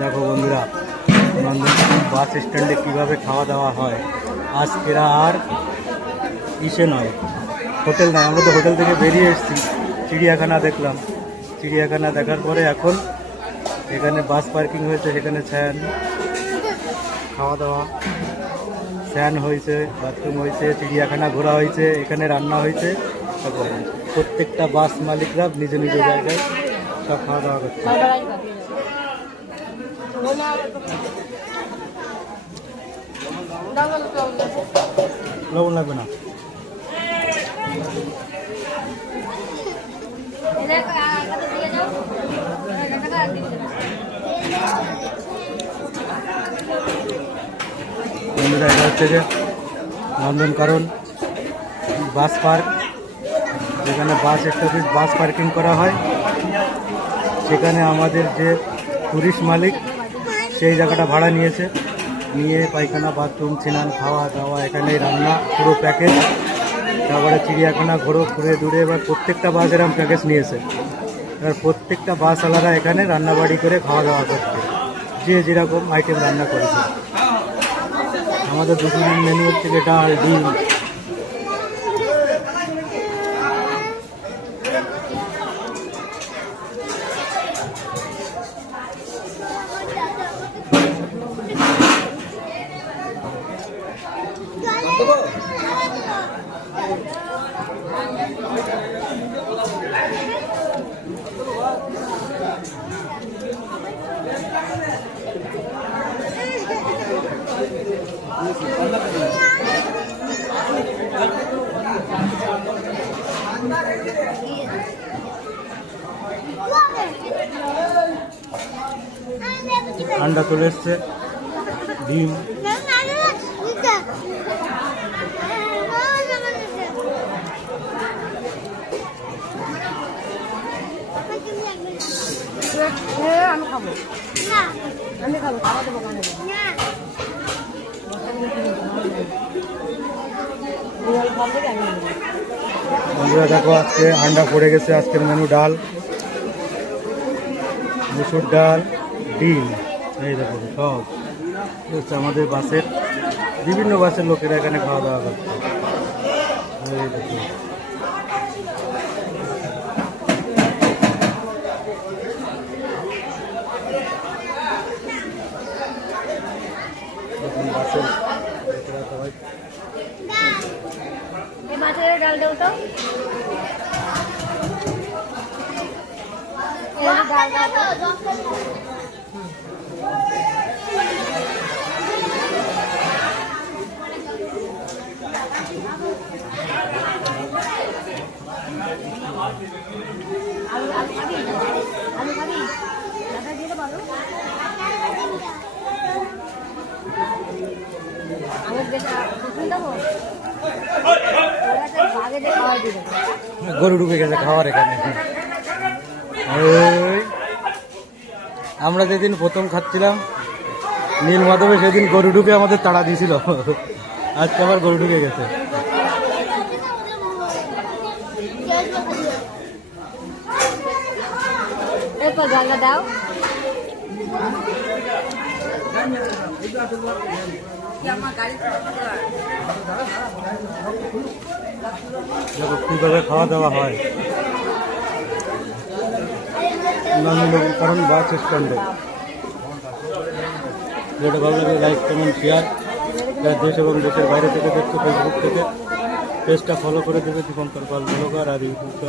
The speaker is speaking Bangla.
দেখো বন্ধুরা, নন্দনকানন বাস স্ট্যান্ডে কীভাবে খাওয়া দাওয়া হয়। আজকেরা আর ইসে নয়। হোটেল নয় আমরা তো হোটেল থেকে বেরিয়ে এসেছি। চিড়িয়াখানা দেখলাম। চিড়িয়াখানা দেখার পরে এখন এখানে বাস পার্কিং হয়েছে, সেখানে স্যান খাওয়া দাওয়া। স্যান হয়েছে বাথরুম হয়েছে, চিড়িয়াখানা ঘোরা হয়েছে, এখানে রান্না হয়েছে প্রত্যেকটা বাস মালিকরা নিজ নিজ জায়গায় সব খাওয়া দাওয়া করছে। লবণ লাগবে না। বন্ধুরা, এটা হচ্ছে যে বাস পার্ক, যেখানে বাস স্টপেজ বাস পার্কিং করা হয়। সেখানে আমাদের যে ট্যুরিস্ট মালিক সেই জায়গাটা ভাড়া নিয়েছে। নিয়ে পায়খানা, বাথরুম, স্নান, খাওয়া দাওয়া এখানে রান্না, পুরো প্যাকেজ। তারপরে চিড়িয়াখানা, ঘোরো, ঘুরে দূরে, এবার প্রত্যেকটা বাস এরকম প্যাকেজ নিয়েছে। এবার প্রত্যেকটা বাস আলাদা এখানে রান্নাবাড়ি করে খাওয়া দাওয়া করছে। যে যেরকম আইটেম রান্না করেছে। আমাদের দুপুরের মেনু হচ্ছে ডাল, ডিম। আন্ডা চলে এসছে ডিম। বন্ধুরা দেখো, আজকে আন্ডা পড়ে গেছে, আজকের মেনু ডাল। মুসুর ডাল, ডিম। এই দেখো, সব। হচ্ছে আমাদের বাসের, বিভিন্ন বাসের লোকেরা এখানে খাওয়া দাওয়া করছে। এই দেখো। এই মাছের ডাল দেও তো। এই গরু ঢুকে গেছে খাওয়ার এখানে। আমরা যেদিন প্রথম খাচ্ছিলাম নীল মাধবে সেদিন গরু ঢুকে আমাদের তাড়া দিয়েছিল। আজকে আবার গরু ঢুকে গেছে। দাও। খাওয়া দাওয়া হয়। কারণ বাস স্ট্যান্ডে যেটা ভালো লাগে লাইক কমেন্ট শেয়ার যারা দেশ এবং দেশের বাইরে থেকে দেখছ ফেসবুক থেকে পেজটা ফলো করে দেবে দীপঙ্কর পাল ব্লগার আর ইউটিউবটা